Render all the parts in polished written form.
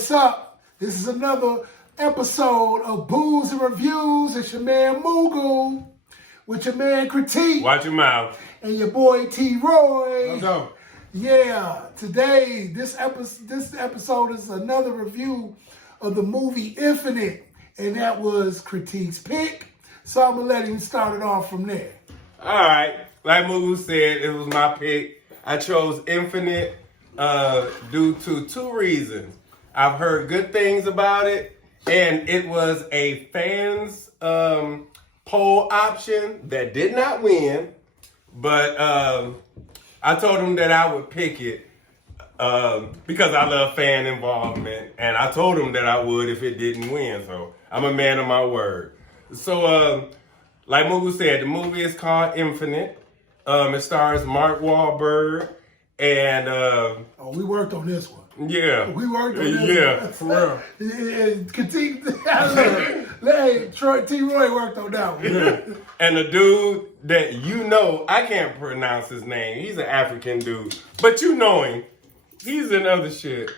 what's up? This is another episode of Booze and Reviews. It's your man Moogle with your man Critique. Watch your mouth. And your boy T. Roy. Let's go. Yeah, today, this episode is another review of the movie Infinite. And that was Critique's pick. So I'm going to let him start it off from there. All right. Like Moogle said, it was my pick. I chose Infinite due to two reasons. I've heard good things about it, and it was a fans poll option that did not win, but I told them that I would pick it because I love fan involvement, and I told them that I would if it didn't win, so I'm a man of my word. So, like Moogle said, the movie is called Infinite. It stars Mark Wahlberg, and we worked on this one. Yeah. We worked on this. Yeah, for real. Critique, hey, T. Roy worked on that one. Yeah. And the dude that you know, I can't pronounce his name. He's an African dude. But you know him. He's in other shit.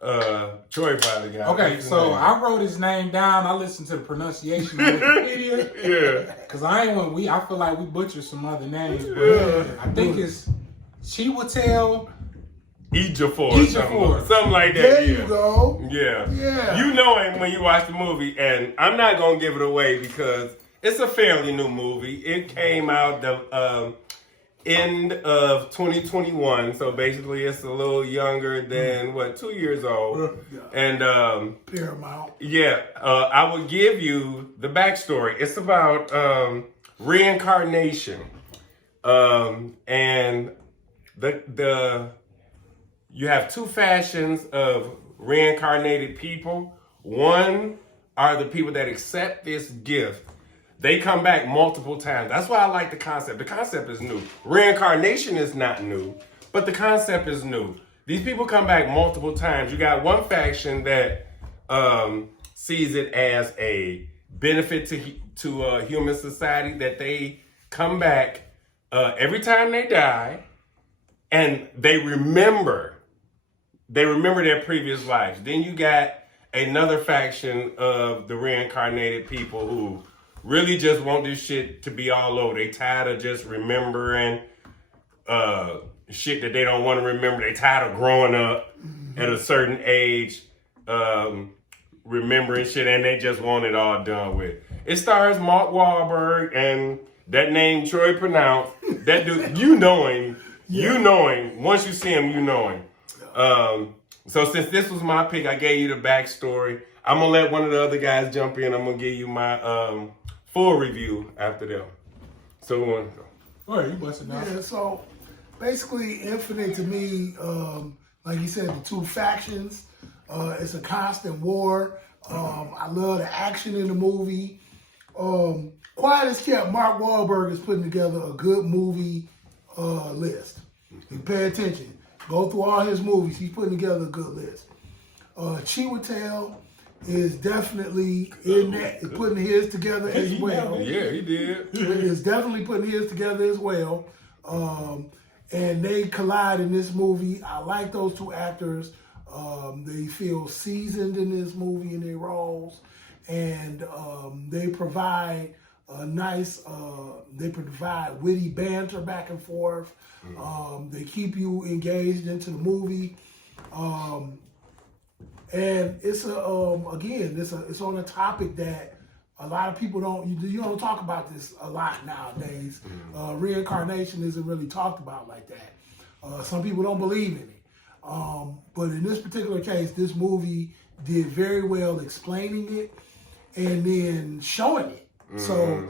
Troy probably got Okay, so I wrote his name down. I listened to the pronunciation of Wikipedia. Yeah. Because I feel like we butchered some other names. But I think it's Chiwetel Ejiofor, something like that. There you go. Yeah. Yeah. You know him when you watch the movie, and I'm not gonna give it away because it's a fairly new movie. It came out the end of 2021, so basically it's a little younger than 2 years old. Yeah. And Paramount. yeah, I will give you the backstory. It's about reincarnation, and the you have two fashions of reincarnated people. One are the people that accept this gift. They come back multiple times. That's why I like the concept. The concept is new. Reincarnation is not new, but the concept is new. These people come back multiple times. You got one faction that sees it as a benefit to human society, that they come back every time they die, and they remember their previous lives. Then you got another faction of the reincarnated people who really just want this shit to be all over. They tired of just remembering shit that they don't want to remember. They tired of growing up at a certain age, remembering shit, and they just want it all done with. It stars Mark Wahlberg, and that name Troy pronounced. That dude, you know him. Yeah. You know him. Once you see him, you know him. So since this was my pick, I gave you the backstory. I'm gonna let one of the other guys jump in. I'm gonna give you my full review after them. So go. All right, you busted out. Yeah, so basically Infinite to me, like you said, the two factions, it's a constant war. I love the action in the movie. Quiet as kept, Mark Wahlberg is putting together a good movie list. You pay attention. Go through all his movies. He's putting together a good list. Chiwetel is definitely in that, putting his together as well. Yeah, he did. Is definitely putting his together as well. And they collide in this movie. I like those two actors. They feel seasoned in this movie in their roles. And they provide a nice, they provide witty banter back and forth. They keep you engaged into the movie. And it's it's on a topic that a lot of people you don't talk about this a lot nowadays. Reincarnation isn't really talked about like that. Some people don't believe in it. But in this particular case, this movie did very well explaining it and then showing it. So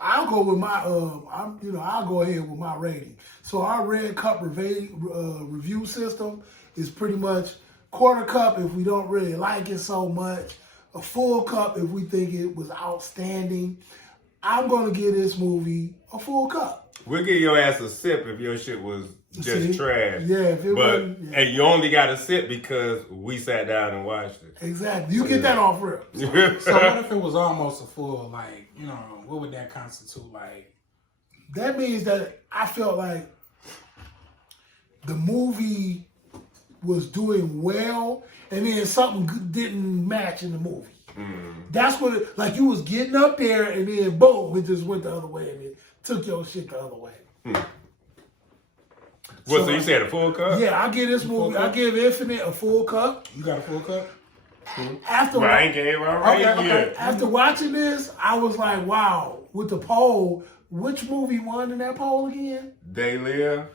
I'll go with my I'll go ahead with my rating. So our red cup review system is pretty much quarter cup if we don't really like it so much, a full cup if we think it was outstanding. I'm gonna give this movie a full cup. We'll give your ass a sip if your shit was just trash. Yeah, if it wasn't. Yeah. And you only got a sip because we sat down and watched it. Exactly. You get that off real. So what if it was almost a full, like, what would that constitute like? That means that I felt like the movie was doing well, and then something didn't match in the movie. That's what like you was getting up there, and then boom, it just went the other way, and it took your shit the other way. Well, so you said a full cup? Yeah, I give this movie, I give Infinite a full cup. You got a full cup? After Well, I ain't gave my right Okay, yet. after watching this, I was like, wow. With the poll, which movie won in that poll again? They Live?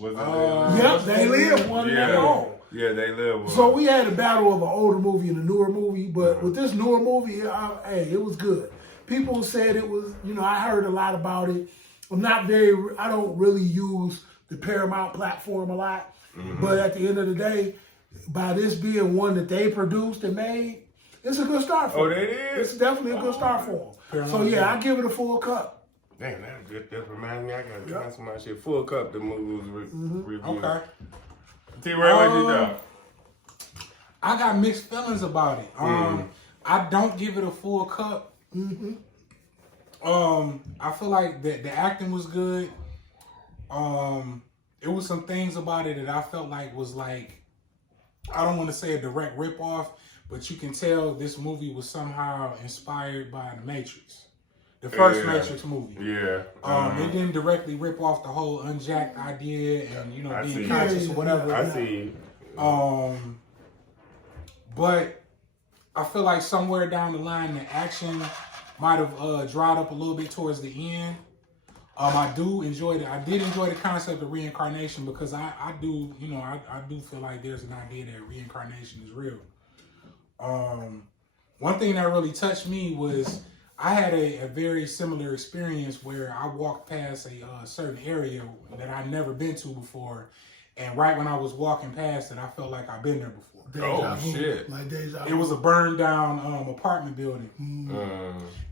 Was it They Live? Yep, They Live won in that poll. Yeah, They Live. Was. So we had a battle of an older movie and a newer movie, but with this newer movie, hey, it was good. People said it was, I heard a lot about it. I don't really use the Paramount platform a lot, but at the end of the day, by this being one that they produced and made, it's a good start for them. Oh, they did? It's definitely a good start for them. So yeah, I give it a full cup. Damn, that reminds me. I got to cancel my shit. Full cup, the movie was reviewed. Okay. T-Ray, what you thought? I got mixed feelings about it. I don't give it a full cup. I feel like the acting was good. It was some things about it that I felt like was like, I don't want to say a direct ripoff, but you can tell this movie was somehow inspired by The Matrix. The first Matrix movie. Yeah. It didn't directly rip off the whole unjacked idea and, I being see. conscious or whatever. I see. But I feel like somewhere down the line, the action might have dried up a little bit towards the end. I did enjoy the concept of reincarnation because I do feel like there's an idea that reincarnation is real. One thing that really touched me was I had a very similar experience where I walked past a certain area that I'd never been to before, and right when I was walking past it, I felt like I've been there before. Oh, shit. Like deja vu. It was a burned down apartment building,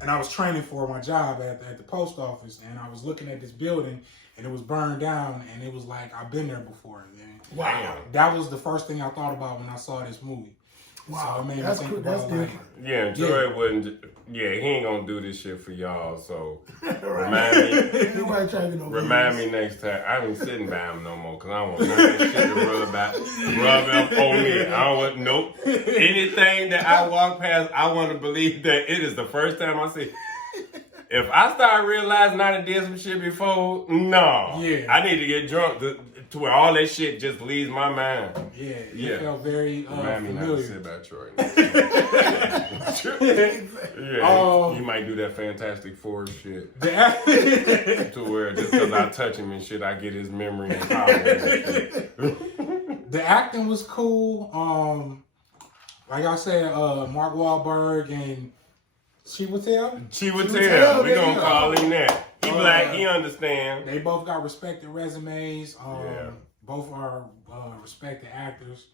and I was training for my job at the post office, and I was looking at this building, and it was burned down, and it was like I've been there before. And Wow. that was the first thing I thought about when I saw this movie. Wow. So it made me That's think cool. about That's like, different. Yeah, Joy wouldn't. Yeah, he ain't gonna do this shit for y'all. So Right. Nobody trying to get no remind business. me next time. I ain't sitting by him no more because I don't want none of that shit to rub up on me. I don't want anything that I walk past. I want to believe that it is the first time I see. If I start realizing I done did some shit before, no. Yeah. I need to get drunk to where all that shit just leaves my mind. yeah, it Yeah. felt very Remind me not to familiar. sit by Troy. Yeah, you might do that Fantastic Four shit to where just because I touch him and shit, I get his memory and power. And shit. The acting was cool. Like I said, Mark Wahlberg and Chiwetel. She would Chiwetel, tell. We there gonna you call him that. He black. He understand. They both got respected resumes. Yeah. Both are respected actors.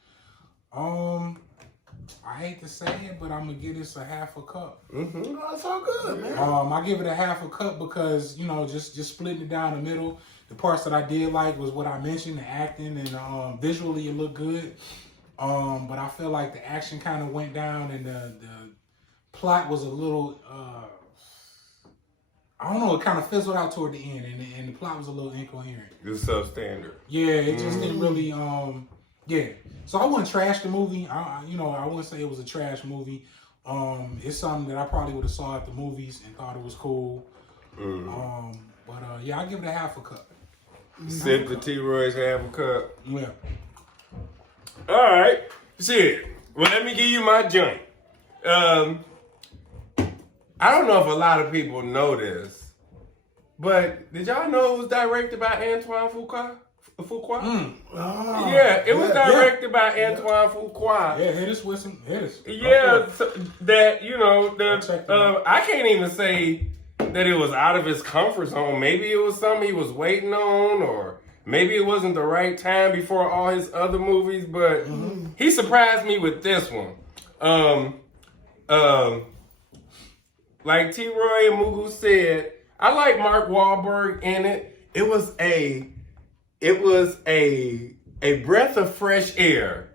I hate to say it, but I'm gonna give this a half a cup. Oh, it's all good, man. I give it a half a cup because just splitting it down the middle. The parts that I did like was what I mentioned, the acting and visually it looked good. But I feel like the action kind of went down and the plot was a little. I don't know. It kind of fizzled out toward the end, and the plot was a little incoherent. It's substandard. Yeah, it just didn't really. Yeah. So I wouldn't trash the movie. I wouldn't say it was a trash movie. It's something that I probably would have saw at the movies and thought it was cool. But yeah, I give it a half a cup. Sip the T-Roy's half a cup. Yeah. All right. Shit. Well, let me give you my joint. I don't know if a lot of people know this, but did y'all know it was directed by Antoine Fuqua? Oh, Yeah, it was yeah. directed by Antoine Fuqua. Yeah, hit us with some hitters. Yeah, so that check them out. I can't even say that it was out of his comfort zone. Maybe it was something he was waiting on, or maybe it wasn't the right time before all his other movies. But he surprised me with this one. Like T-Roy and Mugu said, I like Mark Wahlberg in it. It was a breath of fresh air,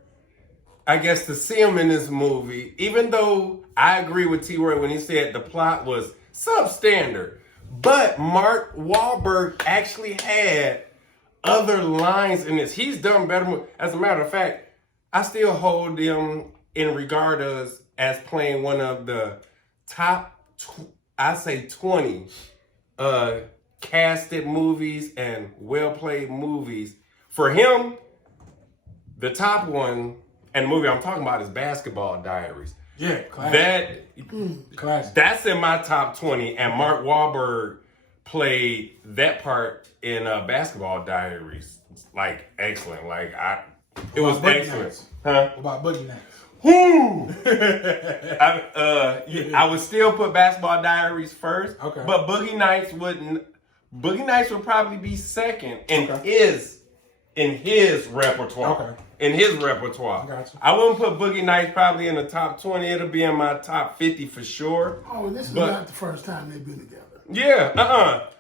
I guess, to see him in this movie, even though I agree with T-Roy when he said the plot was substandard. But Mark Wahlberg actually had other lines in this. He's done better. As a matter of fact, I still hold them in regard as playing one of the top, I say 20 casted movies and well played movies. For him, the top one and the movie I'm talking about is Basketball Diaries. Yeah, classic. Classic. That's in my top 20, and Mark Wahlberg played that part in Basketball Diaries. Like excellent. Like it was excellent. Nights? Huh? What about Boogie Nights? Whoo! I would still put Basketball Diaries first, Okay. but Boogie Nights wouldn't. Boogie Nights would probably be second in his repertoire. Okay. In his repertoire. Gotcha. I wouldn't put Boogie Nights probably in the top 20. It'll be in my top 50 for sure. Oh, this is But- not the first time they've been together. Yeah,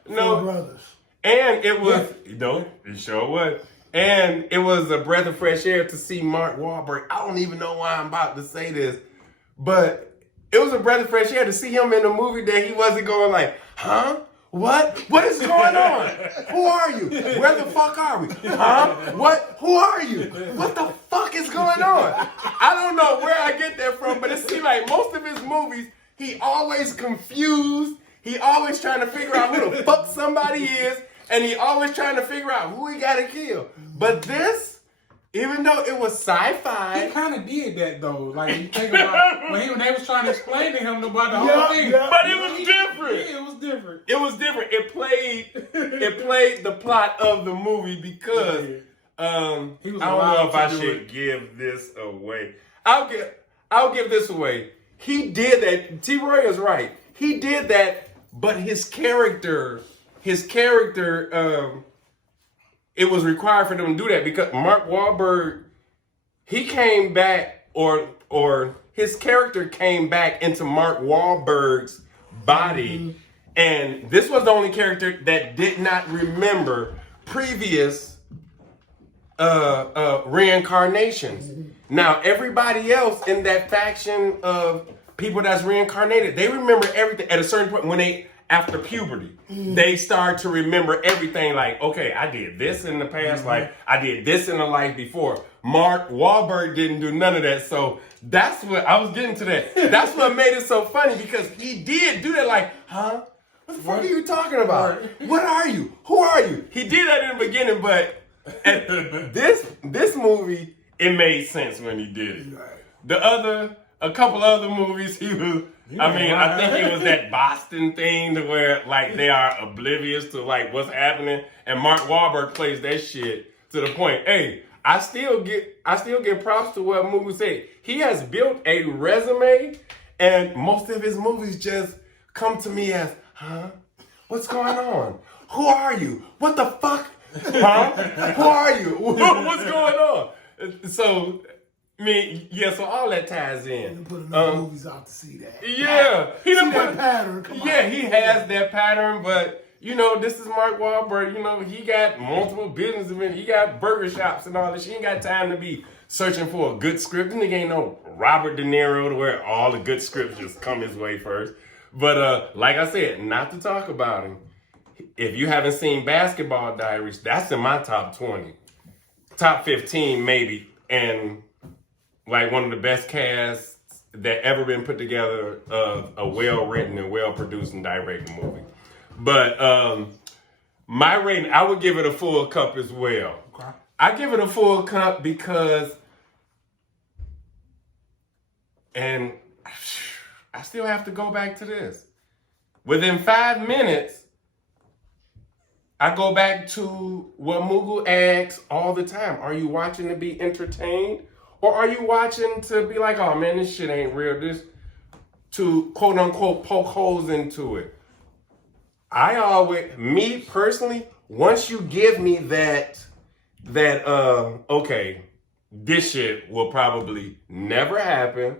Four no. brothers. And it was, it sure was. And it was a breath of fresh air to see Mark Wahlberg. I don't even know why I'm about to say this, but it was a breath of fresh air to see him in a movie that he wasn't going like, huh? What? What is going on? Who are you? Where the fuck are we? Huh? What? Who are you? What the fuck is going on? I don't know where I get that from, but it seems like most of his movies, he always confused. He always trying to figure out who the fuck somebody is, and he always trying to figure out who he gotta kill. But this, even though it was sci-fi, He kind of did that though. Like you think about when they was trying to explain to him about the whole thing. but it was different. Yeah, it was different. It was different. It played the plot of the movie because He I was don't know allowed if I to do should it. give this away. I'll give this away. He did that. T. Roy is right. He did that, but his character, it was required for them to do that because Mark Wahlberg, he came back, or his character came back into Mark Wahlberg's body, and this was the only character that did not remember previous reincarnations. Now, everybody else in that faction of people that's reincarnated, they remember everything at a certain point when they, after puberty, they start to remember everything like, okay, I did this in the past life, I did this in the life before. Mark Wahlberg didn't do none of that, so that's what, I was getting to that. That's what made it so funny because he did do that like, huh? What the fuck are you talking about? What are you? Who are you? He did that in the beginning, but this movie, it made sense when he did it. A couple other movies, he was, I think it was that Boston thing to where like they are oblivious to like what's happening, and Mark Wahlberg plays that shit to the point. Hey, I still get props to what Mugu said. He has built a resume, and most of his movies just come to me as, huh? What's going on? Who are you? What the fuck? Huh? Who are you? What's going on? So, I mean, yeah, so all that ties in. Put enough movies out to see that. Yeah. He done See that put, pattern. Come on. yeah, he has that pattern, but you know, this is Mark Wahlberg. You know, he got multiple businesses. He got burger shops and all this. He ain't got time to be searching for a good script. This nigga ain't no Robert De Niro to where all the good scripts just come his way first. But like I said, not to talk about him. If you haven't seen Basketball Diaries, that's in my top 20. Top 15 maybe. And like one of the best casts that ever been put together of a well-written and well-produced and directed movie. But my rating, I would give it a full cup as well. Okay. I give it a full cup because, and I still have to go back to this. Within 5 minutes, I go back to what Mugu asks all the time. Are you watching to be entertained? Or are you watching to be like, oh man, this shit ain't real. This, to quote unquote poke holes into it. Me personally, once you give me that okay, this shit will probably never happen.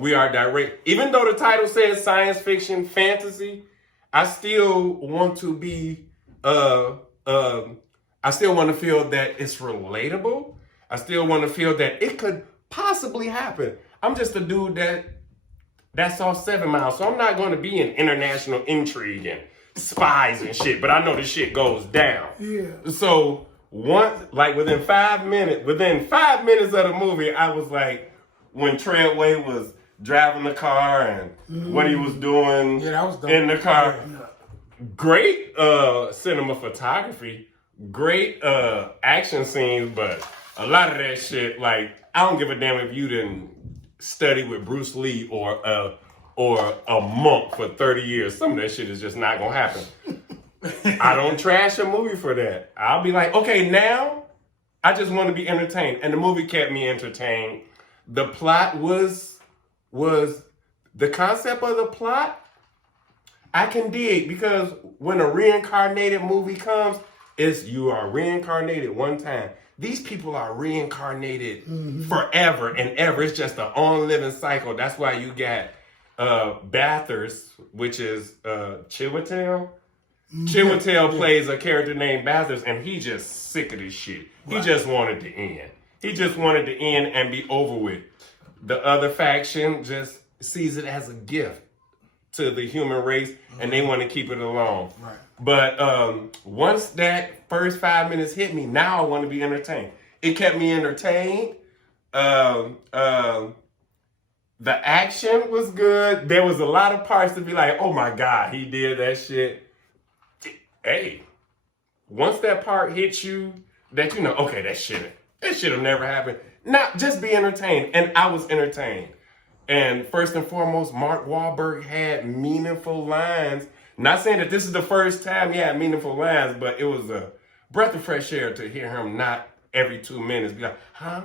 We are direct. Even though the title says science fiction fantasy, I still want to be I still want to feel that it's relatable. I still want to feel that it could possibly happen. I'm just a dude that's off 7 Mile, so I'm not going to be in international intrigue and spies and shit, but I know this shit goes down. Yeah. So within 5 minutes of the movie, I was like, when Treadway was driving the car and what he was doing Yeah, that was dope. in the car. Yeah. Great cinema photography, great action scenes, but a lot of that shit, like, I don't give a damn if you didn't study with Bruce Lee or a monk for 30 years. Some of that shit is just not gonna happen. I don't trash a movie for that. I'll be like, okay, now I just want to be entertained. And the movie kept me entertained. The plot was the concept of the plot, I can dig, because when a reincarnated movie comes, you are reincarnated one time. These people are reincarnated forever and ever. It's just an on living cycle. That's why you got Bathurst, which is Chiwetel. Chiwetel plays a character named Bathurst, and he just sick of this shit. He just wanted to end. He just wanted to end and be over with. The other faction just sees it as a gift to the human race, and they want to keep it alone. Right. But once that first 5 minutes hit me, now I want to be entertained. It kept me entertained. The action was good. There was a lot of parts to be like, oh my God, he did that shit. Hey, once that part hits you, that you know, okay, that should have never happened. Not just be entertained, and I was entertained. And first and foremost, Mark Wahlberg had meaningful lines. Not saying that this is the first time he had meaningful lines, but it was a breath of fresh air to hear him not every 2 minutes be like, huh?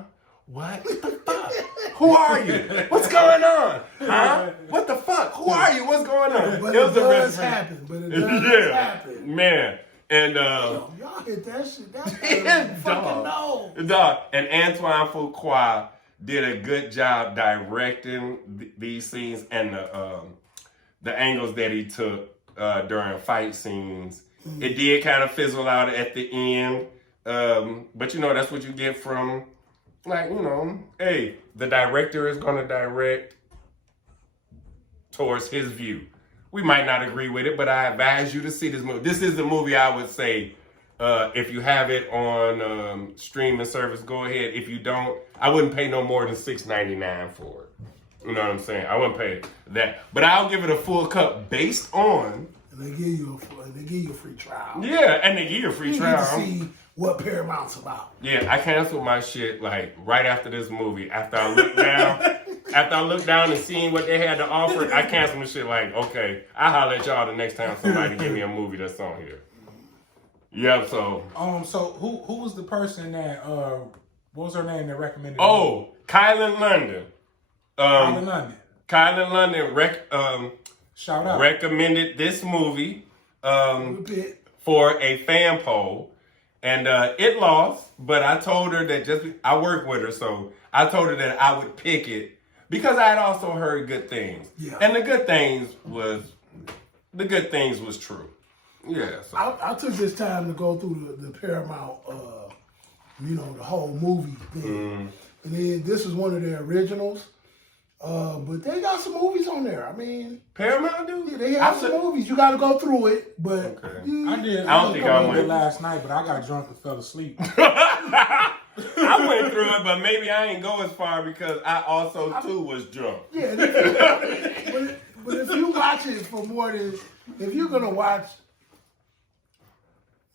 What the fuck? Who are you? What's going on? Huh? What the fuck? Who are you? What's going on? But it does happen. But it does happen. Man. And y'all hit that shit. That's fucking no. Dog. And Antoine Fuqua did a good job directing these scenes and the angles that he took during fight scenes. It did kind of fizzle out at the end, but you know, that's what you get from, like, you know, hey, the director is going to direct towards his view. We might not agree with it, but I advise you to see this movie. This is the movie I would say, if you have it on streaming service, go ahead. If you don't, I wouldn't pay no more than $6.99 for it. You know what I'm saying? I wouldn't pay that, but I'll give it a full cup based on. And they give you a free trial. Yeah, and they give you a free trial. You need to see what Paramount's about. Yeah, I canceled my shit like right after this movie. After I looked down and seen what they had to offer, I canceled my shit like, okay, I'll holler at y'all the next time somebody give me a movie that's on here. Yeah, so. So who was the person that what was her name that recommended? Oh, Kylan London. Kylan London. Kylan London Shout out. recommended this movie for a fan poll, and it lost. But I told her that I work with her, so I told her that I would pick it because I had also heard good things, and the good things was true. Yeah, so. I took this time to go through the Paramount, the whole movie thing, and then this is one of their originals. But they got some movies on there. I mean, Paramount do? Yeah, they have some movies. You got to go through it, but I did. I don't think I went last night, but I got drunk and fell asleep. I went through it, but maybe I ain't go as far because I also too was drunk. Yeah, but if you watch it for if you're gonna watch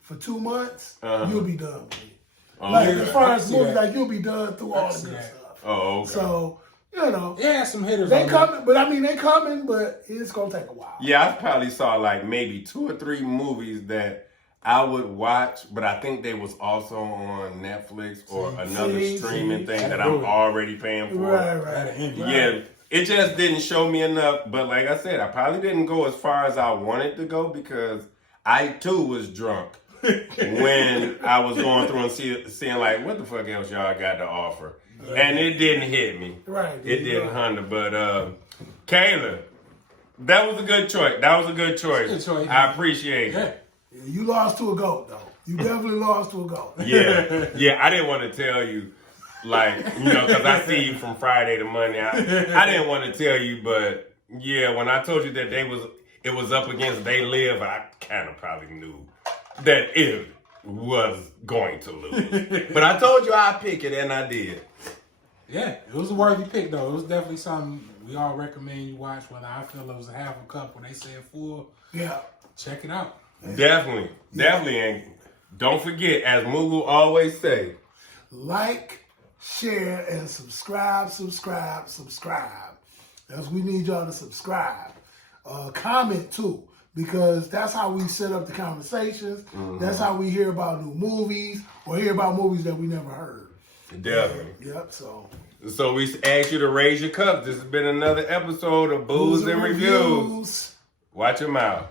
for 2 months, you'll be done with it. Like as far as movies, like you'll be done through all the good stuff. Oh, okay. So. You know, yeah, some hitters. They coming, they coming, but it's gonna take a while. Yeah, I probably saw like maybe 2 or 3 movies that I would watch, but I think they was also on Netflix or another streaming thing that I'm already paying for. Right. Yeah, it just didn't show me enough. But like I said, I probably didn't go as far as I wanted to go because I too was drunk when I was going through and seeing like what the fuck else y'all got to offer. And it didn't hit me. Right. It didn't, Hunter. But Kayla, that was a good choice. Good choice. I appreciate it. Yeah, you lost to a GOAT, though. You definitely lost to a GOAT. Yeah. I didn't want to tell you, like, because I see you from Friday to Monday. I didn't want to tell you, but yeah, when I told you that it was up against They Live, I kind of probably knew that was going to lose. But I told you I'd pick it, and I did. Yeah, it was a worthy pick, though. It was definitely something we all recommend you watch, whether I feel it was a half a cup when they said full. Yeah. Check it out. Definitely. And don't forget, as Mugu always say, Like, share, and subscribe. That's we need y'all to subscribe. Comment too, because that's how we set up the conversations. That's how we hear about new movies or hear about movies that we never heard. definitely. Yep. So we ask you to raise your cup. This has been another episode of Booze and Reviews. Watch your mouth.